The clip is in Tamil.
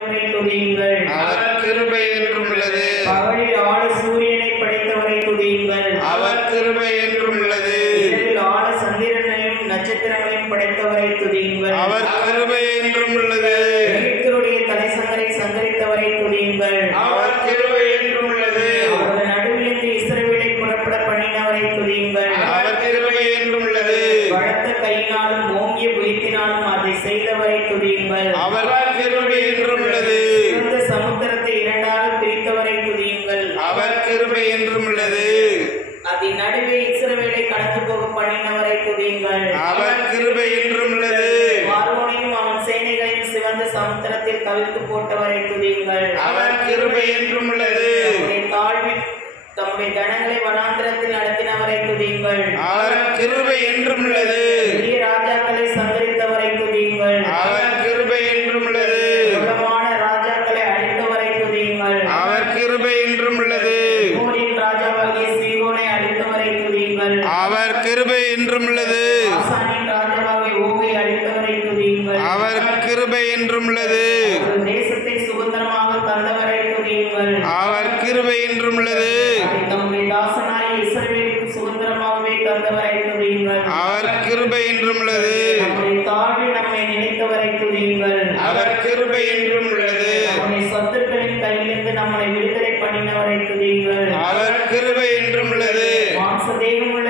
துதியுங்கள். அவர் கிருபை என்றும் உள்ளது. பகலில் ஆள சூரியனை படைத்தவரை துதியுங்கள். அவர் கிருபை என்றும் உள்ளது. இரவில் ஆள சந்திரனையும் நட்சத்திரங்களையும் படைத்தவரை துதியுங்கள். அவர் கிருபை என்றும் உள்ளது. எகிப்தியருடைய தலைசங்கரை சங்கரித்தவரை துதியுங்கள். அவர் கிருபை என்றும் உள்ளது. அவர்கள் நடுவிலிருந்து இஸ்ரவேலை புறப்பட பண்ணினவரை துதியுங்கள். அவர் கிருபை என்றும் உள்ளது. பலத்த கையினாலும் ஓங்கிய புயத்தினாலும் அதை செய்தவரை துதியுங்கள். அவர் கிருபை என்றும் உள்ளது. சிறந்த சமுத்திரத்தை இரண்டாக பிரித்தவரை துதியுங்கள். அவர் கிருபை என்றும் உள்ளது. அதன் நடுவே இஸ்ரவேலை கடந்து போக பண்ணினவரை துதியுங்கள். அவர் கிருபை என்றும் உள்ளது. பார்வோனையும் அவன் சேனைகளையும் சிவந்த சமுத்திரத்தில் கவிழ்த்து போட்டவரை துதியுங்கள். அவர் கிருபை என்றும் உள்ளது. தம்முடைய தாழ்வில் தம்முடைய ஜனங்களை வனாந்திரத்தில் நடத்தினவரை துதியுங்கள். அவர் கிருபை என்றும் உள்ளது. பெரிய ராஜாக்களை சங்கரித்தவரை துதியுங்கள். அவர் கிருபை என்றும் உள்ளது. பிரபலமான ராஜாக்களை அழித்தவரை துதியுங்கள். அவர் கிருபை என்றும் உள்ளது. மோரின் ராஜாவாகிய சீகோனை அழித்தவரை துதியுங்கள். அவர் கிருபை என்றும் உள்ளது. ஆசானின் ராஜாவாகிய ஓகை அழித்தவரை துதியுங்கள். அவர் கிருபை என்றும் உள்ளது. ஒரு தேசத்தை சுதந்திரமாக தந்தவரை துதியுங்கள். அவர் கிருபை என்றும் உள்ளது. அதை தம்முடைய தாசனாகிய இஸ்ரவேலுக்கு சுதந்திரமாகவே தந்தவரை துதியுங்கள். அவர் கிருபை என்றும் உள்ளது. நம்முடைய தாழ்வில் நம்மை நினைத்தவரை துதியுங்கள். அவர் கிருபை என்றும் உள்ளது. நம்முடைய சத்துருக்களின் கையிலிருந்து நம்மை விடுதலை பண்ணினவரை துதியுங்கள். அவர் கிருபை என்றும் உள்ளது. மாம்ச தேகமுள்ள